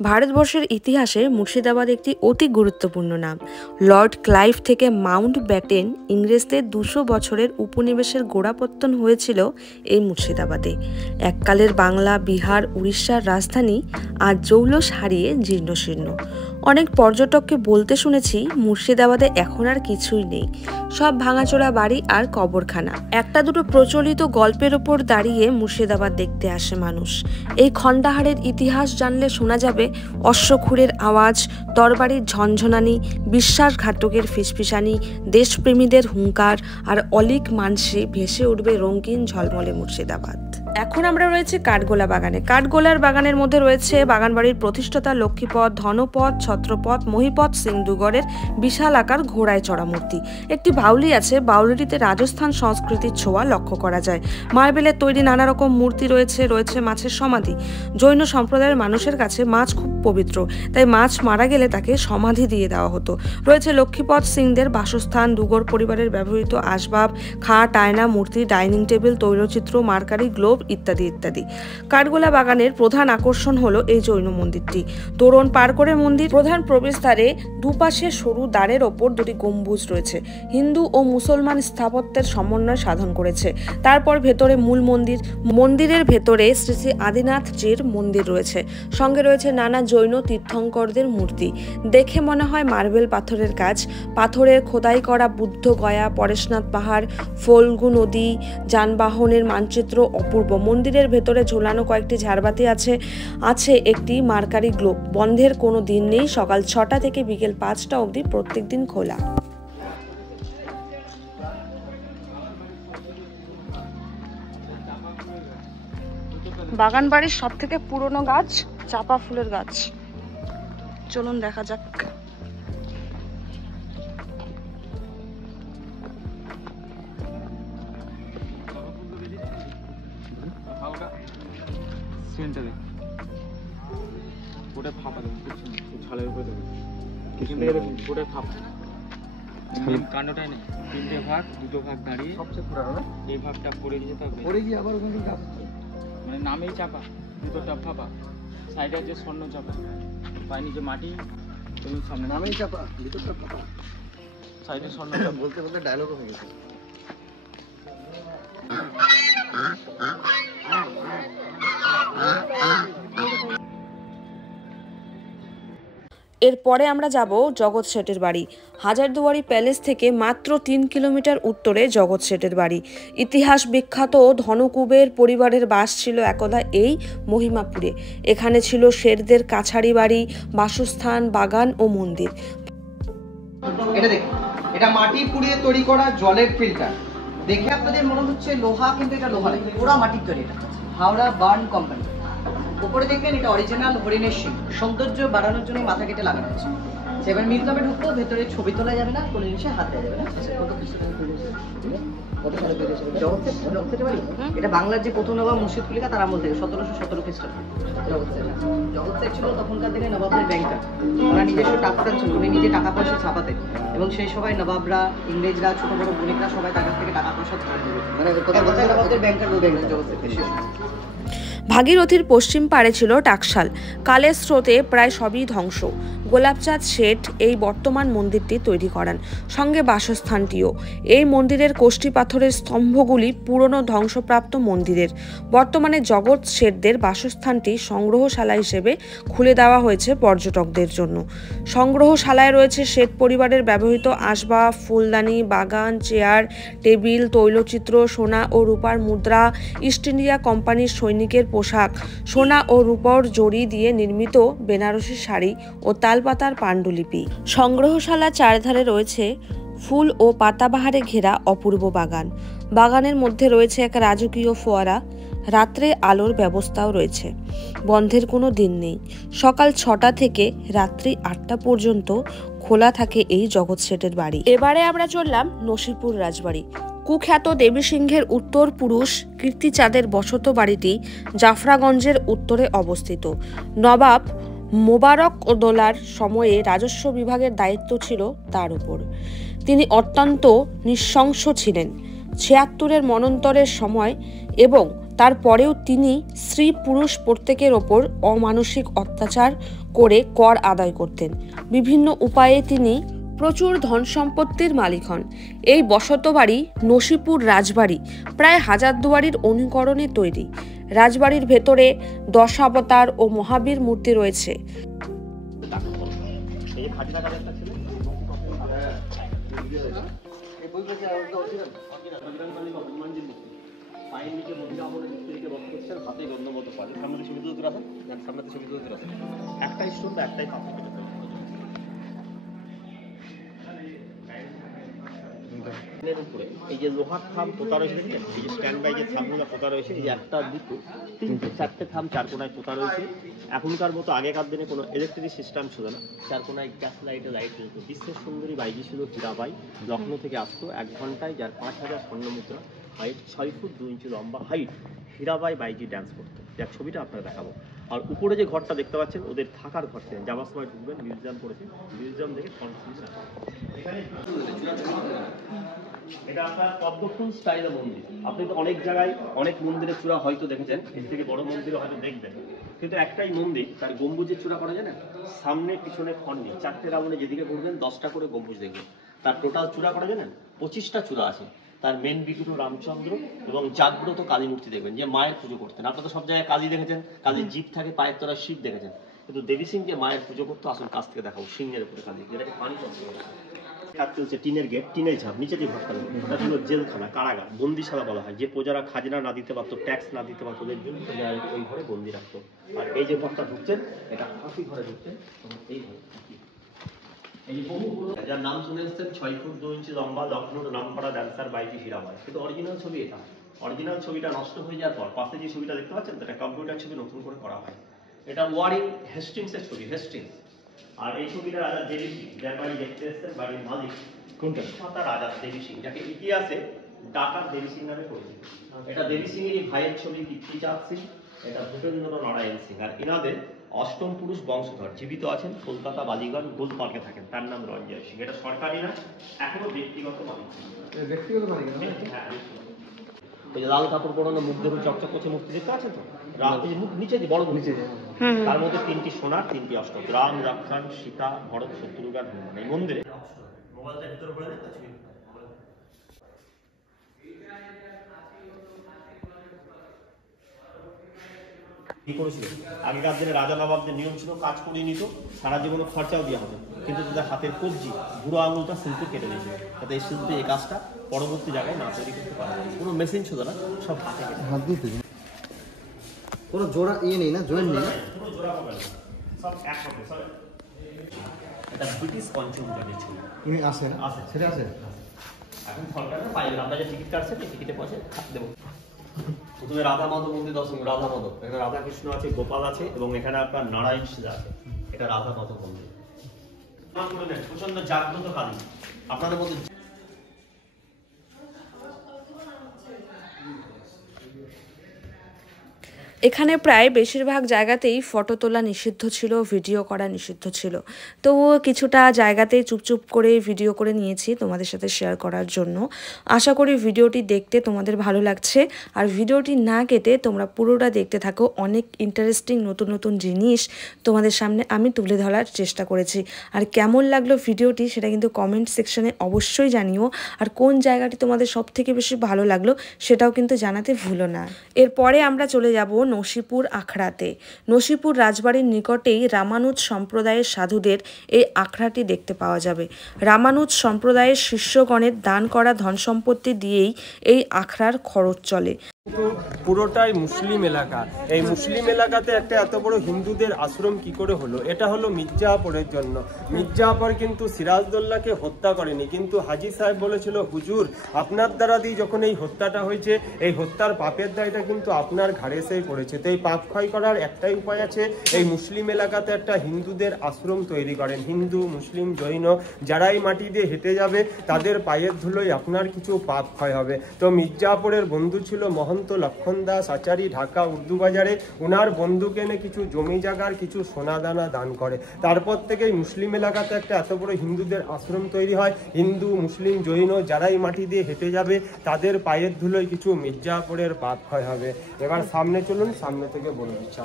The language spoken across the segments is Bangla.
ভারতবর্ষের ইতিহাসে মুর্শিদাবাদ একটি অতি গুরুত্বপূর্ণ নাম। লর্ড ক্লাইভ থেকে মাউন্ট ব্যাটেন ইংরেজদের 200 বছরের উপনিবেশের গোড়াপত্তন হয়েছিল এই মুর্শিদাবাদে। এককালের বাংলা, বিহার, উড়িষ্যার রাজধানী আজ জৌলস হারিয়ে জীর্ণশীর্ণ। অনেক পর্যটককে বলতে শুনেছি মুর্শিদাবাদে এখন আর কিছুই নেই, সব ভাঙাচোরা বাড়ি আর কবরখানা। একটা দুটো প্রচলিত গল্পের ওপর দাঁড়িয়ে মুর্শিদাবাদ দেখতে আসে মানুষ। এই খণ্ডাহারের ইতিহাস জানলে শোনা যাবে অশ্বক্ষুরের আওয়াজ, তরবারির ঝনঝনানি, বিশ্বাসঘাতকের ফিসফিসানি, দেশপ্রেমীদের হুঙ্কার আর অলিক মানসে ভেসে উঠবে রঙিন ঝলমলে মুর্শিদাবাদ। এখন আমরা রয়েছে কাঠগোলা বাগানে। কাঠগোলার বাগানের মধ্যে রয়েছে বাগানবাড়ির প্রতিষ্ঠাতা লক্ষ্মীপদ, ধনপদ, ছত্রপদ, মহিপদ সিংদুগড়ের বিশাল আকার ঘোড়ায় চড়া মূর্তি। একটি বাউলি আছে, বাউলিটিতে রাজস্থান সংস্কৃতির ছোঁয়া লক্ষ্য করা যায়। মার্বেলের তৈরি নানা রকম মূর্তি রয়েছে মাছের সমাধি। জৈন সম্প্রদায়ের মানুষের কাছে মাছ খুব পবিত্র, তাই মাছ মারা গেলে তাকে সমাধি দিয়ে দেওয়া হতো। রয়েছে লক্ষ্মীপদ সিংদের বাসস্থান, দুগর পরিবারের ব্যবহৃত আসবাব, খাট, আয়না, মূর্তি, ডাইনিং টেবিল, তৈলচিত্র, মার্কারি, গ্লোব ইত্যাদি ইত্যাদি। কাঠগোলা বাগানের প্রধান আকর্ষণ হলো এই জৈন মন্দিরটি। তোরণ পার করে মন্দির প্রধান প্রবেশদ্বারে দুপাশে সরু দ্বারের ওপর দুটি গম্বুজ রয়েছে। হিন্দু ও মুসলমান স্থাপত্যের সমন্বয় সাধন করেছে। তারপর ভেতরে মূল মন্দির, মন্দিরের ভেতরে শ্রী শ্রী আদিনাথজির মন্দির রয়েছে। সঙ্গে রয়েছে নানা জৈন তীর্থঙ্করদের মূর্তি। দেখে মনে হয় মার্বেল পাথরের কাজ। পাথরের খোদাই করা বুদ্ধ গয়া, পরেশনাথ পাহাড়, ফল্গু নদী, যানবাহনের মানচিত্র অপূর্ব। মন্দিরের ভেতরে ঝোলানো কয়েকটি ঝাড়বাতি আছে একটি মার্কারি গ্লোব। বন্ধের কোনো দিন নেই, সকাল 6টা থেকে বিকেল 5টা অবধি প্রত্যেক দিন খোলা। বাগান বাড়ির সব থেকে পুরনো গাছ চাপা ফুলের গাছ। চলুন দেখা যাক। কাণ্ডটাই নেই, 3টে ভাগ, 2টো ভাগ দাঁড়িয়ে সবচেয়ে পুরানো এই ভাগটা পড়ে গিয়ে পড়ে গিয়ে আবার ওখানে গাছ মানে নামেই চাপা, ভিতরটা ফাঁপা, সাইডে আছে স্বর্ণ চাপা, পায়ে নিচে মাটি, সামনে নামেই চাপা, ভিতরটা ফাঁপা, সাইডে স্বর্ণ চাপা। বলতে বলতে ডায়লগও হয়ে গেছে। এরপরে আমরা যাব জগৎ শেঠের বাড়ি। হাজারদুয়ারি প্যালেস থেকে মাত্র 3 কিলোমিটার উত্তরে জগৎ শেঠের বাড়ি। ইতিহাস বিখ্যাত ধনকুবের পরিবারের বাস ছিল একদা এই মহিমাপুরে। এখানে ছিল শেরদের কাছারি বাড়ি, বাসস্থান, বাগান ও মন্দির। এটা দেখুন, এটা মাটি পুড়িয়ে তৈরি করা জলের ফিল্টার। দেখে আপনাদের মনে হচ্ছে লোহা, কিন্তু এটা লোহা নয়, পুরো মাটির তৈরি। এটা হাওড়া বার্ন কোম্পানি। উপরে দেখবেন এটা অরিজিনাল হরিণের শিং, সৌন্দর্য বাড়ানোর জন্য মাথা কেটে লাগানো হয়েছে। এবার মিউজিয়ামে ঢুকতেও ভেতরে ছবি তোলা যাবে না, কোনো জিনিসে হাত দেওয়া যাবে না। এটা বাংলার যে প্রথম নবাব মুর্শিদ কুলিকা তার আমল থেকে 1717 খ্রিস্টাব্দে জগৎ শেঠ ছিল তখনকার দিনে নবাবদের ব্যাংকার। ওরা নিজস্ব টাকা ছিল, উনি নিজে টাকা পয়সা ছাপাতেন এবং সেই সময় নবাবরা, ইংরেজরা, ছোট বড় বণিকরা সবাই তার কাছ থেকে টাকা পয়সা ধার দেবে। মানে নবাবদের ব্যাংকার জগৎ শেঠ। ভাগীরথীর পশ্চিম পাড়ে ছিল টাকশাল। কালের স্রোতে প্রায় সবই ধ্বংস। গোলাপচাঁদ শেঠ এই বর্তমান মন্দিরটি তৈরি করান, সঙ্গে বাসস্থানটিও। এই মন্দিরের কোষ্ঠী পাথরের স্তম্ভগুলি পুরনো ধ্বংসপ্রাপ্ত মন্দিরের। বর্তমানে জগৎ শেঠদের বাসস্থানটি সংগ্রহশালা হিসেবে খুলে দেওয়া হয়েছে পর্যটকদের জন্য। সংগ্রহশালায় রয়েছে শেঠ পরিবারের ব্যবহৃত আসবাব, ফুলদানি, বাগান, চেয়ার, টেবিল, তৈলচিত্র, সোনা ও রূপার মুদ্রা, ইস্ট ইন্ডিয়া কোম্পানির সৈনিকের পোশাক, সোনা ও রূপর জড়ি দিয়ে নির্মিত বেনারসি শাড়ি ও তালপাতার পাণ্ডুলিপি। সংগ্রহশালা চারধারে রয়েছে ফুল ও পাতাবাহারে ঘেরা অপূর্ব বাগান। বাগানের মধ্যে রয়েছে এক রাজকীয় ফোয়ারা। রাত্রে আলোর ব্যবস্থাও রয়েছে। বন্ধের কোনো দিন নেই। সকাল 6টা থেকে রাত্রি 8টা পর্যন্ত খোলা থাকে এই জগৎ শেঠের বাড়ি। এবারে আমরা চললাম নসিপুর রাজবাড়ি। কুখ্যাত দেবী সিংহের উত্তর পুরুষ কীর্তিচাঁদের বসত বাড়িটি জাফরাগঞ্জের উত্তরে অবস্থিত। নবাব মোবারক উদ্দৌলার সময়ে রাজস্ব বিভাগের দায়িত্ব ছিল তার উপর। তিনি অত্যন্ত নৃশংস ছিলেন। 76-এর মন্বন্তরের সময় এবং তারপরেও তিনি স্ত্রী পুরুষ প্রত্যেকের ওপর অমানসিক অত্যাচার করে কর আদায় করতেন। বিভিন্ন উপায়ে তিনি প্রচুর ধন সম্পত্তির মালিক হন। এই বসতবাড়ি নসিপুর রাজবাড়ি প্রায় হাজারদুয়ারির অনুকরণে তৈরি। রাজবাড়ির ভেতরে দশাবতার ও মহাবীর মূর্তি রয়েছে। একটাই স্টোন বা একটাই পাথর উপরে এই যে লোহার থাম পোতা রয়েছে, দেখেন এই যে স্ট্যান্ড বাই যে থামগুলো পোতা রয়েছে, এই যে একটা দুটো তিনটে চারটে থাম চার কোনায় পোতা রয়েছে। এখনকার মতো আগেকার দিনে কোনো ইলেকট্রিক সিস্টেম ছিল না, চার কোনায় গ্যাস লাইটে লাইট ছিল। বিশ্বের সুন্দরী বাইজি ছিল হীরাবাই, লখনৌ থেকে আসতো 1 ঘন্টায়, যার 5000 স্বর্ণ মুদ্রা, হাইট 6 ফুট 2 ইঞ্চি লম্বা হাইট। হীরাবাই বাইজি ড্যান্স করতো, যার ছবিটা আপনারা দেখাবো। আর উপরে যে ঘরটা দেখতে পাচ্ছেন ওদের থাকার ঘর ছিলেন। যাওয়ার সময় ঢুকবেন, মিউজিয়াম করেছে, মিউজিয়াম দেখে কনফিউজ না। এটা আপনার পদ্মফুল স্টাইলের মন্দির। আপনি তো অনেক জায়গায় অনেক মন্দিরের চূড়া হয়তো দেখেছেন, এর থেকে বড় মন্দিরও হয়তো দেখবেন, কিন্তু একটাই মন্দির তার গম্বুজের চূড়া করা যায় না, সামনে পিছনে খন্ডি, 4টে রাউন্ডে যেদিকে ঘুরবেন 10টা করে গম্বুজ দেখবেন। তার টোটাল চূড়া করা যায় না 25টা চূড়া আছে। তার মেন বিগ্রহ রামচন্দ্র এবং জাগ্রত কালী মূর্তি দেখবেন, যে মায়ের পুজো করতেন। আপনারা তো সব জায়গায় কালী দেখেছেন, কালীর জিভ থাকে, পায়ের তলায় শিব দেখেছেন, কিন্তু দেবী সিং যে মায়ের পুজো করতো, আসল কাছ থেকে দেখাবো সিংহের উপরে কালী, যেটাকে পানি চন্দ্র কাজ চলছে। টিনের গেট, টিনের ঝাঁপ, নিচে যে ঘরটা ওটা ছিল জেলখানা, কারাগার, বন্দিশালা বলা হয়। যে প্রজারা খাজনা না দিতে পারতো, ট্যাক্স না দিতে পারতো, ওদের জন্য ওই ঘরে বন্দি রাখতো। আর এই যে ঘরটা ঢুকছেন, এটা ফাঁসি ঘরে ঢুকছেন, এই ঘরে এই বহু যার নাম শুনে এসছেন, 6 ফুট 2 ইঞ্চি লম্বা, লখনৌর নামকরা ড্যান্সার বাইজি হীরাবাই। কিন্তু অরিজিনাল ছবি এটা। অরিজিনাল ছবিটা নষ্ট হয়ে যাওয়ার পর পাশে যে ছবিটা দেখতে পাচ্ছেন, এটা কম্পিউটার ছবি নতুন করে করা হয়। এটা ওয়ারিং হেস্টিংসের ছবি, হেস্টিংস। আর এই ছবিটা রাজা দেবী সিং, যার বাড়ি দেখতে এসছেন, বাড়ির মালিক কোনটা রাজা দেবী সিং, যাকে ইতিহাসে ডাকাত দেবী সিং নামে পরিচিত। এটা দেবী সিং এর ভাইয়ের ছবি পৃথ্বীচাঁদ সিং, এটা ভূপেন্দ্র নারায়ণ সিং। আর এনাদের 8ম পুরুষ বংশধর জীবিত আছেন, কলকাতা বালিগঞ্জ গোল পার্কে থাকেন, তার নাম রঞ্জয় সিং। এটা সরকারি না, এখনো ব্যক্তিগত মালিক। ব্যক্তিগত মালিক? হ্যাঁ, ওই যে লাল কাপড় পরানো, মুখ দেখুন চকচক করছে মূর্তি দেখতে আছেন তো, মুখ নিচে যে বড় নিচে, তার মধ্যে 3টি সোনার 3টি অষ্টক, রাম লক্ষ্মণ সীতা ভরত শত্রুঘ্ন হনুমান। এই মন্দিরে মোবাইলটা ভিতরে পড়ে দেখতে ছবি কি করেছিল। আগেকার দিনে রাজা নবাবদের নিয়ম ছিল, কাজ করিয়ে নিত, সারা জীবনে খরচাও দেওয়া হতো, কিন্তু তাদের হাতের কবজি বুড়ো আঙুলটা সিল্কে কেটে দিয়েছিল, যাতে এই শিল্পে এই কাজটা পরবর্তী জায়গায় না তৈরি করতে পারা যায়। কোনো মেশিন ছিল না, সব হাতে হাত দিতে, কোনো জোড়া নেই না, জয়েন্ট নেই, কোনো জোড়া পাবে না, সব এক হবে। সব এটা ব্রিটিশ পঞ্চমুখী ছিল। উনি আসেন, আসে সেটা আসে এখন সরকারের পাইবেন। আমরা যে টিকিট কাটছেন, এই টিকিটে পয়সা দেবো। প্রথমে রাধা মাধব মন্দির দর্শন, রাধা মাধব, এখানে রাধা কৃষ্ণ আছে, গোপাল আছে, এবং এখানে আপনার নারায়ণ সীতা আছে। এটা রাধা মাধব মন্দির। প্রচন্ড জাগ্রত কালী আপনাদের মধ্যে। এখানে প্রায় বেশিরভাগ জায়গাতেই ফটো তোলা নিষিদ্ধ ছিল, ভিডিও করা নিষিদ্ধ ছিল। তবুও কিছুটা জায়গাতেই চুপচুপ করে ভিডিও করে নিয়েছি তোমাদের সাথে শেয়ার করার জন্য। আশা করি ভিডিওটি দেখতে তোমাদের ভালো লাগছে, আর ভিডিওটি না কেটে তোমরা পুরোটা দেখতে থাকো। অনেক ইন্টারেস্টিং নতুন নতুন জিনিস তোমাদের সামনে আমি তুলে ধরার চেষ্টা করেছি। আর কেমন লাগলো ভিডিওটি সেটা কিন্তু কমেন্ট সেকশনে অবশ্যই জানিও, আর কোন জায়গাটি তোমাদের সব থেকে বেশি ভালো লাগলো সেটাও কিন্তু জানাতে ভুলো না। এরপরে আমরা চলে যাব নসিপুর আখড়াতে। নসিপুর রাজবাড়ির নিকটেই রামানুজ সম্প্রদায়ের সাধুদের এই আখড়াটি দেখতে পাওয়া যাবে। রামানুজ সম্প্রদায়ের শিষ্যগণের দান করা ধন সম্পত্তি দিয়েই এই আখড়ার খরচ চলে। পুরোটাই মুসলিম এলাকা। এই মুসলিম এলাকাতে একটা এত বড় হিন্দুদের আশ্রম কি করে হলো? এটা হলো মির্জাপুরের জন্য। মির্জাপুর কিন্তু সিরাজদৌল্লাকে হত্যা করেনি, কিন্তু হাজি সাহেব বলেছিল, হুজুর আপনার দ্বারা দিয়ে যখন এই হত্যাটা হয়েছে, এই হত্যার পাপের দায়টা কিন্তু আপনার ঘাড়ে এসেই পড়েছে। তো এই পাপ ক্ষয় করার একটাই উপায় আছে, এই মুসলিম এলাকাতে একটা হিন্দুদের আশ্রম তৈরি করেন। হিন্দু, মুসলিম, জৈন যারা এই মাটি দিয়ে হেঁটে যাবে তাদের পায়ের ধুলোয় আপনার কিছু পাপ ক্ষয় হবে। তো মির্জাপুরের বন্ধু ছিল মহন্ত মহন্ত লক্ষণ দাস আচারী ঢাকা উর্দু বাজারে ওনার বন্ধুকে এনে কিছু জমি জায়গার কিছু সোনাদানা দান করে। তারপর থেকেই মুসলিম এলাকাতে একটা এত বড় হিন্দুদের আশ্রম তৈরি হয়। হিন্দু মুসলিম জৈন যারাই মাটি দিয়ে হেঁটে যাবে তাদের পায়ের ধুলোয় কিছু মির্জাপুরের পাপ ক্ষয় হবে। এবার সামনে চলুন, সামনে থেকে বলে দিচ্ছি।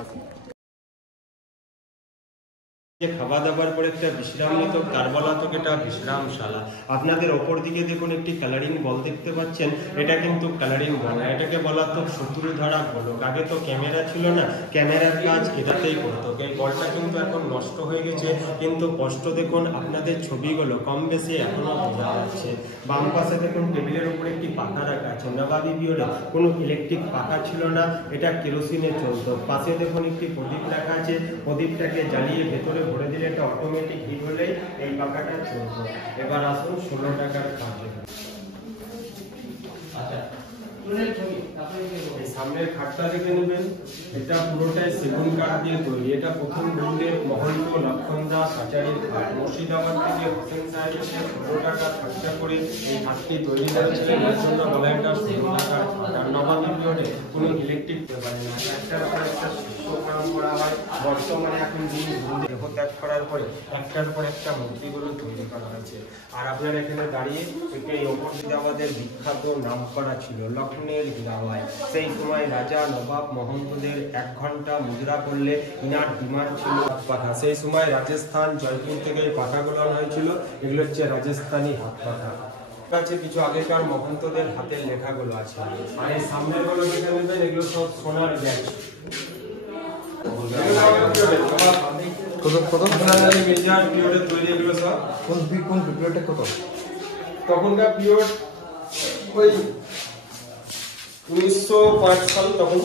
খাওয়া দাবার পরে একটা বিশ্রাম নিত, তার বলা তো এটা বিশ্রামশালা। আপনাদের ওপর দিকে দেখুন একটি কালারিং বল দেখতে পাচ্ছেন, এটা কিন্তু কালারিং বল না, এটাকে বলা তো শত্রু ধরা বলক। আগে তো ক্যামেরা ছিল না, ক্যামেরার কাজ এটাতেই করতো। এই বলটা কিন্তু এখন নষ্ট হয়ে গেছে, কিন্তু কষ্ট দেখুন আপনাদের ছবিগুলো কম বেশি এখনো বোঝা যাচ্ছে। বাম পাশে দেখুন টেবিলের উপরে একটি পাখা রাখা আছে, নবাবি পিরিয়ডে কোনো ইলেকট্রিক পাখা ছিল না, এটা কেরোসিনে চলতো। পাশে দেখুন একটি প্রদীপ রাখা আছে, প্রদীপটাকে জ্বালিয়ে ভেতরে ভরে দিলে এটা অটোমেটিক হিট হলে এই পাখাটা চলতো। এবার আসুন 16 টাকার খাট। এই সামনের খাটটা দেখে নেবেন, এটা পুরোটাই সেগুন কাঠ দিয়ে তৈরি। এটা প্রথম বন্ধের মহন্ত লক্ষণ দাস আচার্যের খাট। মুর্শিদাবাদ থেকে হোসেন সাহেব এসে 16 টাকা খরচা করে এই খাটটি তৈরি করেছিলেন। এর জন্য বলা এটা 16 টাকার খাট। আর নবাবী পিরিয়ডে কোনো ইলেকট্রিক পেপার না, একটার পর একটা শিল্পকরণ করা হয়। বর্তমানে এখন দিন দেহ ত্যাগ করার পরে একটার পর একটা মূর্তিগুলো তৈরি করা হয়েছে। আর আপনার এখানে দাঁড়িয়ে এই মুর্শিদাবাদের বিখ্যাত নাম করা ছিল লক্ষ্মণের হীরাবাই। সেই সময় রাজা নবাব মহম্মদের 1 ঘন্টা মুদ্রা করলে ইনার ডিমান্ড ছিল পাঠা। সেই সময় রাজস্থান জয়পুর থেকে এই পাঠাগুলো হয়েছিল, এগুলো হচ্ছে রাজস্থানী হাত পাঠা। কাছে কিছু আগেকার মহন্তদের হাতের লেখাগুলো আছে। আর এই সামনের গুলো দেখে নেবেন, এগুলো সব সোনার ব্যাচ। তখনকার পিরিয়ড ওই 1905 সাল। তখন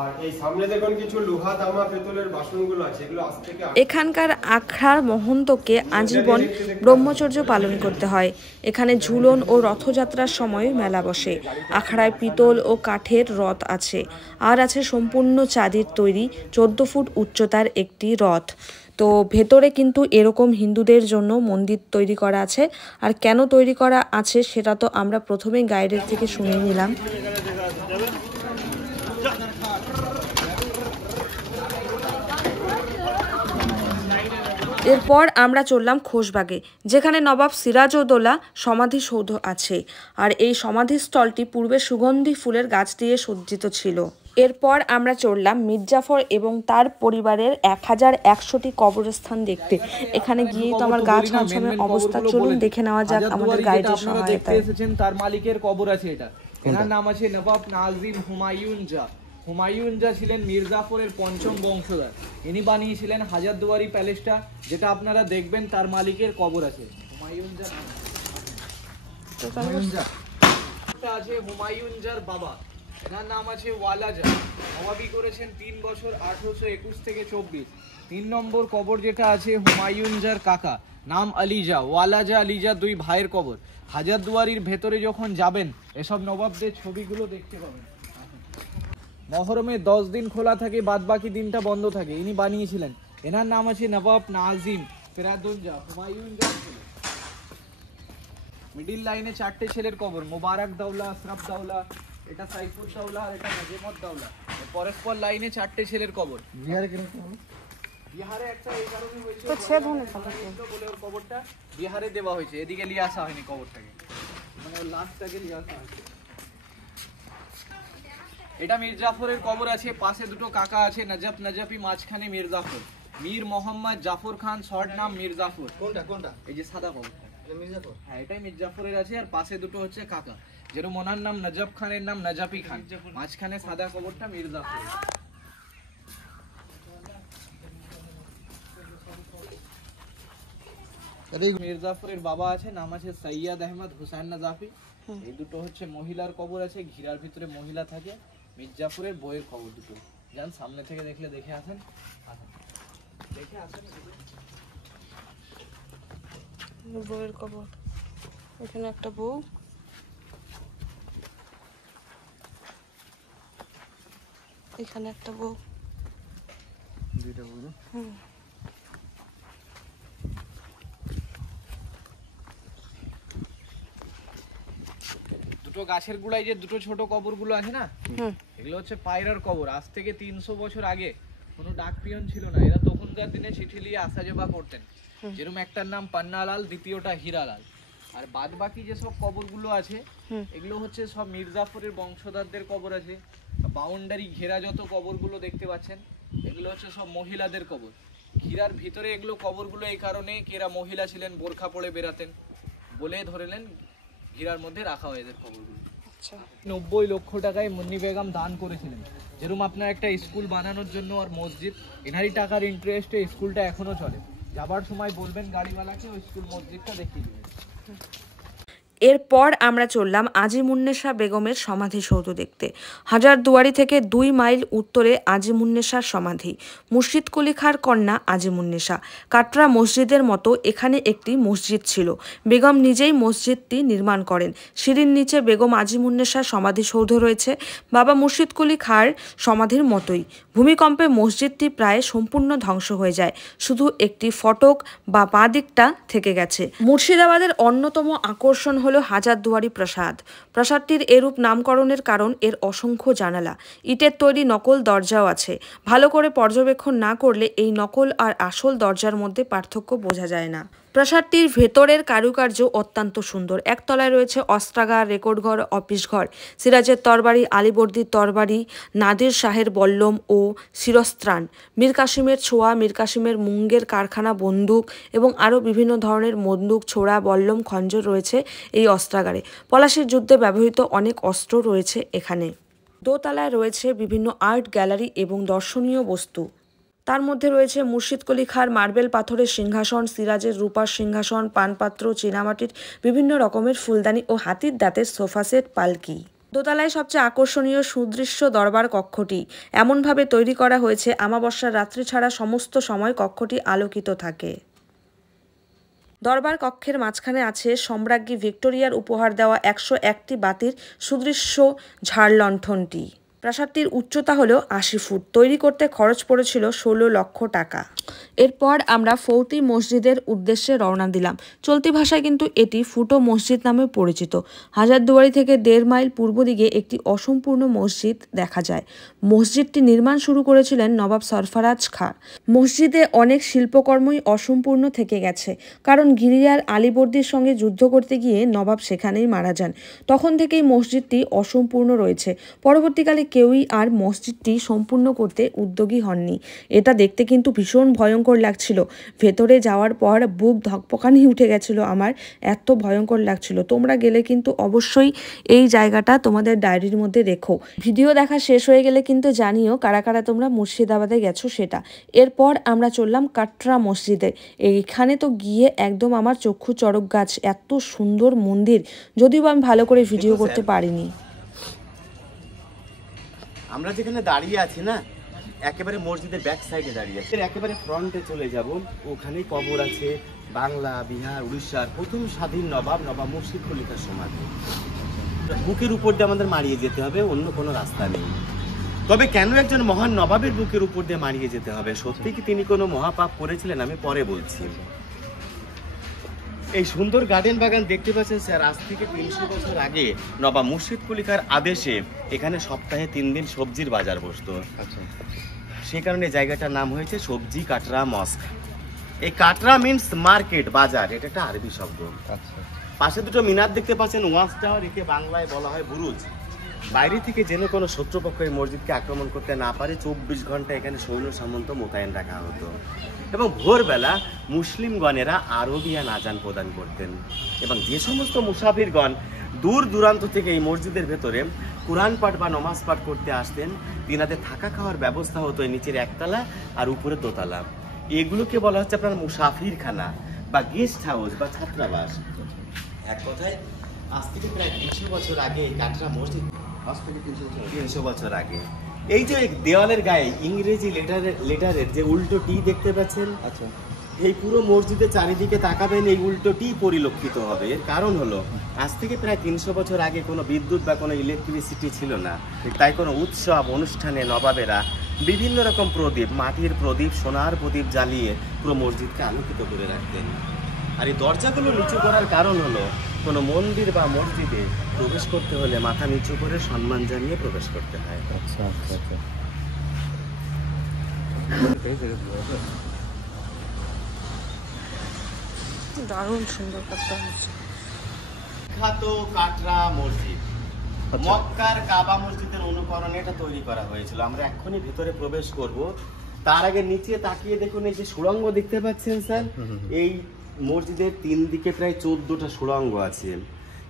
আর এই সামনে দেখুন কিছু লোহা তামা পেতলের বাসনগুলো আছে, এগুলো আজ থেকে। এখানকার আখড়ার মহন্তকে আজীবন ব্রহ্মচর্য পালন করতে হয়। এখানে ঝুলন ও রথযাত্রার সময় মেলা বসে। আখড়ায় পিতল ও কাঠের রথ আছে, আর আছে সম্পূর্ণ চাঁদির তৈরি 14 ফুট উচ্চতার একটি রথ। তো ভেতরে কিন্তু এরকম হিন্দুদের জন্য মন্দির তৈরি করা আছে। আর কেন তৈরি করা আছে সেটা তো আমরা প্রথমেই গাইডের থেকে শুনে নিলাম। এরপর আমরা চললাম খোশবাগে, যেখানে নবাব সিরাজউদ্দৌলা সমাধিসৌধ আছে। আর এই সমাধিস্থলটি পূর্বে সুগন্ধি ফুলের গাছ দিয়ে সজ্জিত ছিল। এরপর আমরা চললাম মির্জাফর এবং তার পরিবারের 1100টি কবরস্থান দেখতে। এখানে গিয়েই তো আমার গা ছমছমের অবস্থা। চলুন দেখে নেওয়া যাক আমাদের গাইডের সহায়তায়। এসেছেন তার মালিকের কবর আছে এটা। এনার নাম আছে নবাব নাজিম হুমায়ুন জা। হুমায়ুন জা ছিলেন মির্জাফরের 5ম বংশধর। ইনি বানিয়েছিলেন হাজারদুয়ারি প্যালেসটা, যেটা আপনারা দেখবেন তার মালিকের কবর আছে। হুমায়ুন জা আছে হুমায়ুন জার বাবা, এনার নাম আছে ওয়ালা জা। নবাবি করেছেন 3 বছর 1821 থেকে 24। 3 নম্বর কবর যেটা আছে হুমায়ুন জার কাকা, নাম আলী জা। ওয়ালা জা আলী জা 2 ভাইয়ের কবর। হাজারদুয়ারির ভেতরে যখন যাবেন এসব নবাবদের ছবিগুলো দেখতে পাবেন। মহরমে 10 দিন খোলা থাকে, বাদ বাকি দিনটা বন্ধ থাকে। ইনি বানিয়েছিলেন। এনার নাম আছে নবাব নাজিম ফেরাদুন জা। হুমায়ুন জা মিডিল লাইনে 4টে ছেলের কবর, মোবারক দৌলা, আশরাফ দৌলা, এটা সাইফুল দৌলা, আর এটা নাজিমুদ দৌলা। পরস্পর লাইনে 4টে ছেলের কবর। বিহারে একটা এই কারণে হয়েছে তো ছেদ হনে বলে ওর কবরটা বিহারে দেওয়া হয়েছে, এদিকে নিয়ে আসা হয়নি কবরটাকে, মানে ওর লাশটাকে নিয়ে আসা হয়েছে। এটা মির্জাফরের কবর আছে। পাশে 2টো কাকা আছে, নজফ নজফি, মাঝখানে মির্জাফর। মীর মোহাম্মদ জাফর খান, শর্ট নাম মির্জাফর। কোনটা এই যে সাদা কবর, এটা মির্জাফর। হ্যাঁ, এটাই মির্জাফরের আছে। আর পাশে 2টো হচ্ছে কাকা, যেরকম ওনার নাম নজফ খানের নাম নজফি খান, মাঝখানে সাদা কবরটা মির্জাফর। মির্জাফরের বাবা আছে, নাম আছে সৈয়দ আহমদ হুসাইন নজাফি। এই 2টো হচ্ছে মহিলার কবর আছে, ঘিরার ভিতরে মহিলা থাকে। মির্জাফরের বইয়ের কবর 2টো। যান সামনে থেকে দেখলে দেখে আসেন, দেখে আসেন। বউয়ের কবর, এখানে একটা বউ, এখানে একটা বউ, 2টা বউ। দুটো গাছের গোড়ায় যে দুটো ছোট কবরগুলো আছে না, এগুলো হচ্ছে পায়রার কবর। আজ থেকে 300 বছর আগে কোনো ডাক পিয়ন ছিল না, এরা তখনকার দিনে চিঠি নিয়ে আসা যাওয়া করতেন। যেরকম একটার নাম পান্নালাল, দ্বিতীয়টা হীরালাল। আর বাদ বাকি যে সব কবরগুলো আছে এগুলো হচ্ছে সব মির্জাফরের বংশধরদের কবর আছে। বাউন্ডারি ঘেরা যত কবরগুলো দেখতে পাচ্ছেন এগুলো হচ্ছে সব মহিলাদের কবর। ঘিরার ভিতরে এগুলো কবরগুলো এই কারণে কি এরা মহিলা ছিলেন, বোরখা পরে বেরাতেন বলে ধরেলেন ঘিরার মধ্যে রাখা হয় এদের কবরগুলো। 90 লক্ষ টাকায় মুন্নি বেগম দান করেছিলেন। যেরকম আপনার একটা স্কুল বানানোর জন্য আর মসজিদ, এনারই টাকার ইন্টারেস্টে স্কুলটা এখনো চলে। যাবার সময় বলবেন গাড়িওয়ালাকে ওই স্কুল মসজিদটা দেখিয়ে দেবেন। এরপর আমরা চললাম আজিমুন্নেসা বেগমের সমাধিসৌধ দেখতে। হাজারদুয়ারি থেকে 2 মাইল উত্তরে আজিমুন্নেসার সমাধি। মুর্শিদ কুলি খাঁর কন্যা আজিমুন্নেসা। কাটরা মসজিদের মতো এখানে একটি মসজিদ ছিল। বেগম নিজেই মসজিদটি নির্মাণ করেন। সিঁড়ির নিচে বেগম আজিমুন্নেসার সমাধিসৌধ রয়েছে, বাবা মুর্শিদ কুলি খাঁর সমাধির মতোই। ভূমিকম্পে মসজিদটি প্রায় সম্পূর্ণ ধ্বংস হয়ে যায়, শুধু একটি ফটক বা বাঁ দিকটা থেকে গেছে। মুর্শিদাবাদের অন্যতম আকর্ষণ হলো হাজারদুয়ারি প্রাসাদ। প্রাসাদটির এরূপ নামকরণের কারণ এর অসংখ্য জানালা, ইটের তৈরি নকল দরজাও আছে। ভালো করে পর্যবেক্ষণ না করলে এই নকল আর আসল দরজার মধ্যে পার্থক্য বোঝা যায় না। প্রাসাদটির ভেতরের কারুকার্য অত্যন্ত সুন্দর। একতলায় রয়েছে অস্ত্রাগার, রেকর্ডঘর, অফিস ঘর। সিরাজের তরবারি, আলীবর্দীর তরবারি, নাদির শাহের বল্লম ও শিরস্ত্রাণ, মীর কাসিমের ছোয়া, মীর কাসিমের মুঙ্গের কারখানা বন্দুক এবং আরও বিভিন্ন ধরনের বন্দুক, ছোড়া, বল্লম, খঞ্জর রয়েছে এই অস্ত্রাগারে। পলাশির যুদ্ধে ব্যবহৃত অনেক অস্ত্র রয়েছে এখানে। দোতলায় রয়েছে বিভিন্ন আর্ট গ্যালারি এবং দর্শনীয় বস্তু। তার মধ্যে রয়েছে মুর্শিদ কুলি খাঁর মার্বেল পাথরের সিংহাসন, সিরাজের রূপার সিংহাসন, পানপাত্র, চীনামাটির বিভিন্ন রকমের ফুলদানি ও হাতির দাঁতের সোফা সেট, পালকি। দোতলায় সবচেয়ে আকর্ষণীয় সুদৃশ্য দরবার কক্ষটি এমনভাবে তৈরি করা হয়েছে আমাবস্যার রাত্রি ছাড়া সমস্ত সময় কক্ষটি আলোকিত থাকে। দরবার কক্ষের মাঝখানে আছে সম্রাজ্ঞী ভিক্টোরিয়ার উপহার দেওয়া 101টি বাতির সুদৃশ্য ঝাড়লণ্ঠনটি। প্রাসাদটির উচ্চতা হলো 80 ফুট। তৈরি করতে খরচ পড়েছিল 16 লক্ষ টাকা। এরপর আমরা ফৌতি মসজিদের উদ্দেশ্যে রওনা দিলাম। চলতি ভাষায় কিন্তু এটি ফুটো মসজিদ নামে পরিচিত। হাজারদুয়ারি থেকে 1.5 মাইল পূর্ব দিকে একটি অসম্পূর্ণ মসজিদ দেখা যায়। মসজিদটি নির্মাণ শুরু করেছিলেন নবাব সরফরাজ খাঁ। মসজিদে অনেক শিল্পকর্মই অসম্পূর্ণ থেকে গেছে, কারণ গিরিয়ার আলীবর্দীর সঙ্গে যুদ্ধ করতে গিয়ে নবাব সেখানেই মারা যান। তখন থেকেই মসজিদটি অসম্পূর্ণ রয়েছে। পরবর্তীকালে কেউই আর মসজিদটি সম্পূর্ণ করতে উদ্যোগী হননি। এটা দেখতে কিন্তু ভীষণ ভয়ঙ্কর লাগছিল। ভেতরে যাওয়ার পর বুক ধকপকানি উঠে গেছিল আমার, এত ভয়ঙ্কর লাগছিল। তোমরা গেলে কিন্তু অবশ্যই এই জায়গাটা তোমাদের ডায়েরির মধ্যে রেখো। ভিডিও দেখা শেষ হয়ে গেলে কিন্তু জানিও কারা কারা তোমরা মুর্শিদাবাদে গেছো সেটা। এরপর আমরা চললাম কাটরা মসজিদে। এইখানে তো গিয়ে একদম আমার চক্ষু চড়ক গাছ, এত সুন্দর মন্দির, যদিও আমি ভালো করে ভিডিও করতে পারিনি। আমরা যেখানে দাঁড়িয়ে আছি না, একেবারে মসজিদের ব্যাক সাইডে দাঁড়িয়ে আছি। একেবারে ফ্রন্টে চলে যাব, ওখানে কবর আছে বাংলা, বিহার, উড়িষ্যার প্রথম স্বাধীন নবাব মুর্শিদ কুলি খাঁর সমাধি। বুকের উপর দিয়ে আমাদের মারিয়ে যেতে হবে, অন্য কোনো রাস্তা নেই। তবে কেন একজন মহান নবাবের বুকের উপর দিয়ে মারিয়ে যেতে হবে? সত্যি কি তিনি কোনো মহাপাপ করেছিলেন? আমি পরে বলছি। এই সুন্দর গার্ডেন বাগান দেখতে পাচ্ছেন স্যার, আজ থেকে 300 বছর আগে নবাব মুর্শিদ কুলি খাঁর আদেশে এখানে সপ্তাহে 3 দিন সবজির বাজার বসতো। আচ্ছা, সেই কারণে জায়গাটার নাম হয়েছে সবজি কাটরা মস্ক। এই কাটরা মিন্স মার্কেট, বাজার, এটা একটা আরবি শব্দ। আচ্ছা, পাশে দুটো মিনার দেখতে পাচ্ছেন, ওয়াচ টাওয়ার, একে বাংলায় বলা হয় বুরুজ। বাইরে থেকে যেন কোনো শত্রুপক্ষ এই মসজিদকে আক্রমণ করতে না পারে 24 ঘন্টা এখানে সৈন্য সামন্ত মোতায়েন রাখা হতো। এবং ভোরবেলা মুসলিমগণেরা আরবিয়ান আজান প্রদান করতেন। এবং যে সমস্ত মুসাফিরগণ দূর দূরান্ত থেকে এই মসজিদের ভেতরে কোরআন পাঠ বা নমাজ পাঠ করতে আসতেন, তিনাদের থাকা খাওয়ার ব্যবস্থা হতো নিচের একতলা আর উপরে দোতলা। এগুলোকে বলা হচ্ছে আপনার মুসাফিরখানা বা গেস্ট হাউস বা ছাত্রাবাস। এক কথায় আজ থেকে প্রায় 300 বছর আগে এই কাটরা মসজিদ, আজ থেকে 300 বছর আগে, এই যে দেওয়ালের গায়ে ইংরেজি লেটারের যে উল্টো টি দেখতে পাচ্ছেন, আচ্ছা, এই পুরো মসজিদের চারিদিকে তাকাবেন, এই উল্টো টি পরিলক্ষিত হবে। এর কারণ হলো আজ থেকে প্রায় 300 বছর আগে কোনো বিদ্যুৎ বা কোনো ইলেকট্রিসিটি ছিল না। তাই কোনো উৎসব অনুষ্ঠানে নবাবেরা বিভিন্ন রকম প্রদীপ, মাটির প্রদীপ, সোনার প্রদীপ জ্বালিয়ে পুরো মসজিদকে আলোকিত করে রাখতেন। আর এই দরজাগুলো নিচু করার কারণ হলো কোনো মন্দির বা মসজিদে প্রবেশ করতে হলে মাথা নিচু করে সম্মান জানিয়ে প্রবেশ করতে হয়। আচ্ছা আচ্ছা আচ্ছা। দারুণ সুন্দর করতে হচ্ছে। বিখ্যাত কাটরা মসজিদ, মক্কার কাবা মসজিদের অনুকরণে এটা তৈরি করা হয়েছিল। আমরা এক্ষুনি ভিতরে প্রবেশ করব, তার আগে নিচে তাকিয়ে দেখুন এই যে সুড়ঙ্গ দেখতে পাচ্ছেন স্যার, এই মসজিদের 3 দিকে প্রায় 14টা সুড়ঙ্গ আছে,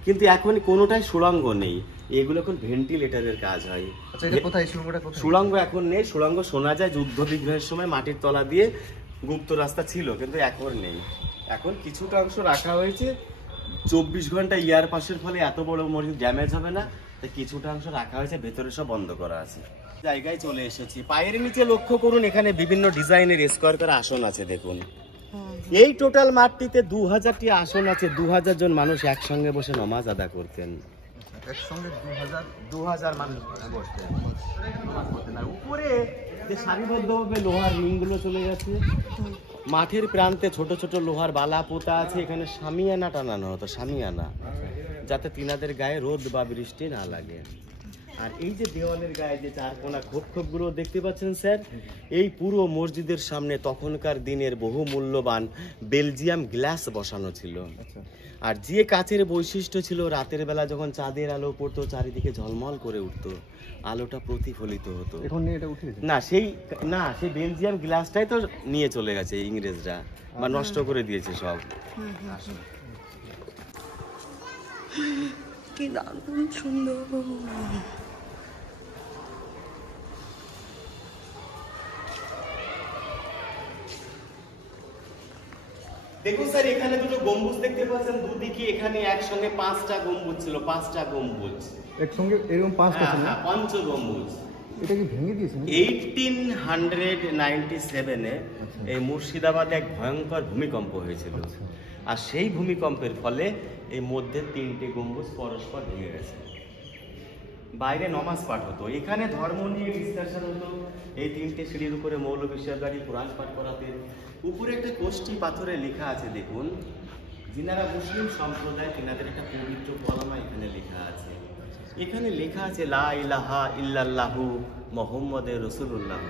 কিন্তু এখন কোনোটাই সুড়ঙ্গ নেই, এগুলো এখন ভেন্টিলেটরের কাজ হয়। আচ্ছা, এটা কোথায় সুড়ঙ্গটা কোথায়? সুড়ঙ্গ এখন নেই, সুড়ঙ্গ শোনা যায় যুদ্ধ বিগ্রহের সময় মাটির তলা দিয়ে গুপ্ত রাস্তা ছিল, কিন্তু এখন নেই। এখন কিছুটা অংশ রাখা হয়েছে, 24 ঘন্টা ইয়ার পাসের ফলে এত বড় মসজিদ ড্যামেজ হবে না, তাই কিছুটা অংশ রাখা হয়েছে, ভেতরে সব বন্ধ করা আছে। জায়গায় চলে এসেছি, পায়ের নিচে লক্ষ্য করুন, এখানে বিভিন্ন ডিজাইনের স্কোয়ার করা আসন আছে দেখুন। এই টোটাল মাঠটিতে 2000টি আসন আছে, 2000 জন মানুষ একসঙ্গে বসে নামাজ আদা করতেন। একসঙ্গে 2000 মানুষ বসতেন, নামাজ পড়তেন। আর উপরে যে সারিবদ্ধভাবে লোহার রিংগুলো চলে গেছে, মাঠের প্রান্তে ছোট ছোট লোহার বালা পোতা আছে, এখানে শামিয়ানা টানানো হতো, শামিয়ানা, যাতে তিনাদের গায়ে রোদ বা বৃষ্টি না লাগে। আর এই যে দেওয়ালের গায়ে যে 4 কোণা খোপগুলো দেখতে পাচ্ছেন স্যার, এই পুরো মসজিদের সামনে তখনকার দিনের বহু মূল্যবান বেলজিয়াম গ্লাস বসানো ছিল। আর যে কাচের বৈশিষ্ট্য ছিল, রাতের বেলা যখন চাঁদের আলো পড়তো চারিদিকে ঝলমল করে উঠতো, আলোটা প্রতিফলিত হতো। এখন নিয়ে এটা উঠে গেছে? না, সেই বেলজিয়াম গ্লাসটাই তো নিয়ে চলে গেছে ইংরেজরা, বা নষ্ট করে দিয়েছে সব। কি দারুণ সুন্দর। দেখুন স্যার, এখানে দুটো গম্বুজ দেখতে পাচ্ছেন দুদিকে, এখানে একসঙ্গে 5টা গম্বুজ ছিল, 5টা গম্বুজ একসঙ্গে এরকম 5টা ছিল? হ্যাঁ, পঞ্চগম্বুজ। এটা কি ভেঙে দিয়েছেন? 1897-এ এই মুর্শিদাবাদে এক ভয়ঙ্কর ভূমিকম্প হয়েছিল, আর সেই ভূমিকম্পের ফলে এই মধ্যে 3টে গম্বুজ পরস্পর ভেঙে গেছে। বাইরে নমাজ পাঠ হতো, এখানে ধর্ম নিয়ে ডিসকাশন হতো। এই 3টে সিঁড়ির উপরে মৌলভী সাহেবগাড়ি কোরআন পাঠ করাতেন। উপরে একটা কোষ্ঠী পাথরে লেখা আছে দেখুন, যিনারা মুসলিম সম্প্রদায় তিনাদের একটা পবিত্র কলমা এখানে লেখা আছে। এখানে লেখা আছে লা ইলাহা ইল্লাল্লাহু মুহাম্মাদুর রাসূলুল্লাহ।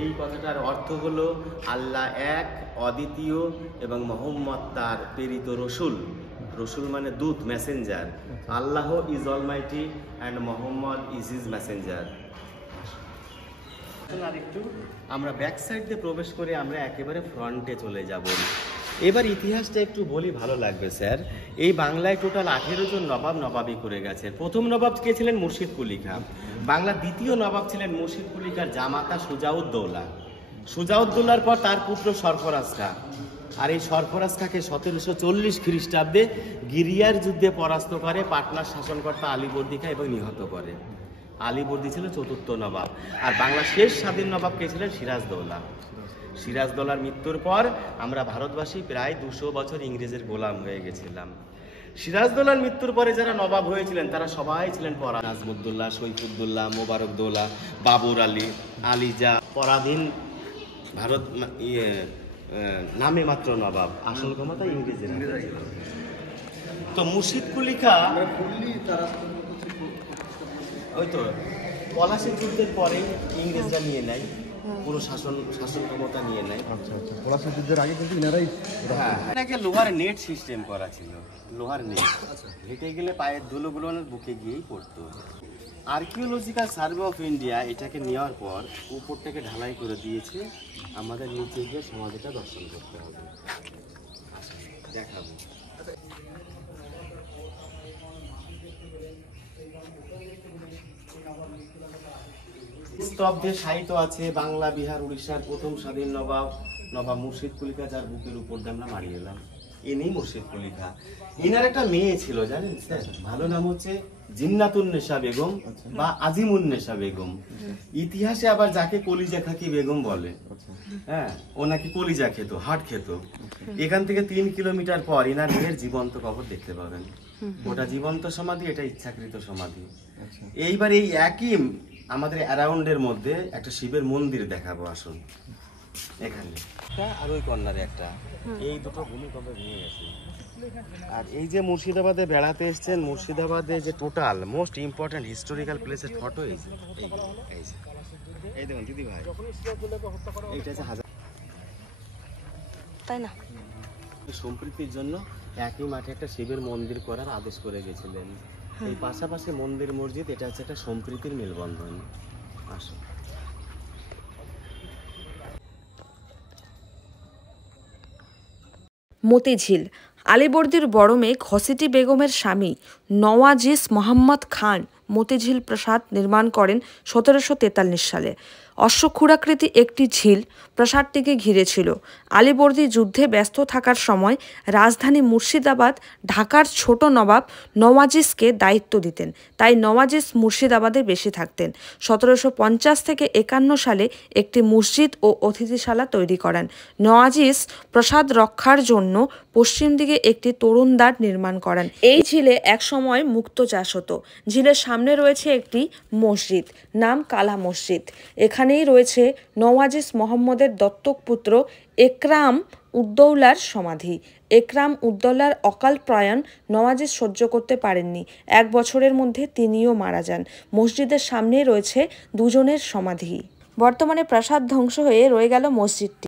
এই কথাটার অর্থ হলো আল্লাহ এক, অদ্বিতীয়, এবং মুহাম্মদ তার প্রেরিত রসুল। রসুল মানে দূত, messenger. Allah is almighty and Muhammad is his messenger. আর একটু আমরা ব্যাক সাইড দিয়ে প্রবেশ করে আমরা একেবারে ফ্রন্টে চলে যাব। এবার ইতিহাসটা একটু বলি, ভালো লাগবে স্যার। এই বাংলায় টোটাল 18 জন নবাব নবাবি করে গেছে। প্রথম নবাব কে ছিলেন? মুর্শিদ কুলি খাঁ। বাংলার দ্বিতীয় নবাব ছিলেন মুর্শিদ কুলি খাঁর জামাতা সুজাউদ্দৌলা। সুজাউদ্দৌলার পর তার পুত্র সরফরাজ খাঁ। আর এই সরফরাজ খাঁকে 1740 খ্রিস্টাব্দে গিরিয়ার যুদ্ধে পরাস্ত করে পাটনার শাসনকর্তা আলীবর্দী খাঁ এবং নিহত করে। আলীবর্দী ছিল 4র্থ নবাব। আর বাংলার শেষ স্বাধীন নবাব কে ছিলেন? সিরাজদৌলা। সিরাজদৌলার মৃত্যুর পর আমরা ভারতবাসী প্রায় 200 বছর ইংরেজের গোলাম হয়ে গেছিলাম। সিরাজদৌলার মৃত্যুর পরে যারা নবাব হয়েছিলেন তারা সবাই ছিলেন পরাধীন। নাজমুদ্দৌলা, সৈফুদ্দৌলা, মোবারকদৌলা, বাবর আলী, আলিজা, পরাধীন ভারত নামে মাত্র নবাব, আসল ক্ষমতা ইংরেজের। তো মুর্শিদ কুলি খাঁ ওই তো পলাশী যুদ্ধের পরে ইংরেজরা নিয়ে নেয়, পুরো শাসন ক্ষমতা নিয়ে নেয়। আচ্ছা আচ্ছা, পলাশী যুদ্ধের আগে কিন্তু ইনারাই। হ্যাঁ, এটাকে লোহার নেট সিস্টেম করা ছিল, লোহার নেট। হেঁটে গেলে পায়ের ধুলোগুলো বুকে গিয়েই পড়তো। আর্কিওলজিক্যাল সার্ভে অফ ইন্ডিয়া এটাকে নেওয়ার পর উপরটাকে ঢালাই করে দিয়েছে, আমাদের নিচে গিয়ে সমাধিটা দর্শন করতে হবে। দেখাবো। স্তব্ধে সাহিত্য আছে বাংলা, বিহার, উড়িষ্যার প্রথম স্বাধীন নবাব মুর্শিদ কুলি খাঁ, যার বুকের উপর দিয়ে আমরা মারিয়ে এলাম। ইনি মুর্শিদ কুলি খাঁ। ইনার একটা মেয়ে ছিল জানেন স্যার, ভালো নাম হচ্ছে জিন্নাতুন্নেসা বেগম বা আজিমুন্নেসা বেগম। ইতিহাসে আবার যাকে কলিজা খাকি বেগম বলে। হ্যাঁ, ও নাকি কলিজা খেত, হাট খেত। এখান থেকে 3 কিলোমিটার পর ইনার মেয়ের জীবন্ত কবর দেখতে পাবেন। ওটা জীবন্ত সমাধি, এটা ইচ্ছাকৃত সমাধি। এইবার এই একই আমাদের অ্যারাউন্ডের মধ্যে একটা শিবের মন্দির দেখাবো, আসুন। এখানে আর ওই কর্নারে একটা, এই দুটো ভূমিকম্পে ভেঙে গেছে। আর এই যে মুর্শিদাবাদে বেড়াতে এসেছেন, মুর্শিদাবাদে যে টোটাল মোস্ট ইম্পর্টেন্ট হিস্টোরিক্যাল প্লেসের ফটো এই যে এই দেখুন দিদি ভাই, এইটা হচ্ছে হাজার, তাই না? সম্প্রীতির জন্য একই মাঠে একটা শিবের মন্দির করার আদেশ করে গেছিলেন। এই পাশাপাশি মন্দির মসজিদ, এটা হচ্ছে একটা সম্প্রীতির মেলবন্ধন। আসো। মতিঝিল আলীবর্দীর বড় মেয়ে ঘসিটি বেগমের স্বামী নওয়াজিস মোহাম্মদ খান মতিঝিল প্রাসাদ নির্মাণ করেন 1743 সালে। অশ্বক্ষুরাকৃতি একটি ঝিল প্রাসাদটিকে ঘিরে ছিল। আলীবর্দী যুদ্ধে ব্যস্ত থাকার সময় রাজধানী মুর্শিদাবাদ ঢাকার ছোট নবাব নওয়াজিসকে দায়িত্ব দিতেন, তাই নওয়াজিস মুর্শিদাবাদে বেশি থাকতেন। 1750 থেকে 51 সালে একটি মসজিদ ও অতিথিশালা তৈরি করেন। নওয়াজিস প্রাসাদ রক্ষার জন্য পশ্চিম দিকে একটি তোরণদ্বার নির্মাণ করেন। এই ঝিলে একসময় মুক্ত চাষ হতো। ঝিলের সামনে রয়েছে একটি মসজিদ, নাম কালা মসজিদ। এখানেই রয়েছে নওয়াজিস মোহাম্মদের দত্তক পুত্র একরাম উদ্দৌলার সমাধি। একরাম উদ্দৌলার অকাল প্রয়াণ নওয়াজিস সহ্য করতে পারেননি। 1 বছরের মধ্যে তিনিও মারা যান। মসজিদের সামনেই রয়েছে দুজনের সমাধি। বর্তমানে প্রাসাদ ধ্বংস হয়ে রয়ে গেল মসজিদটি।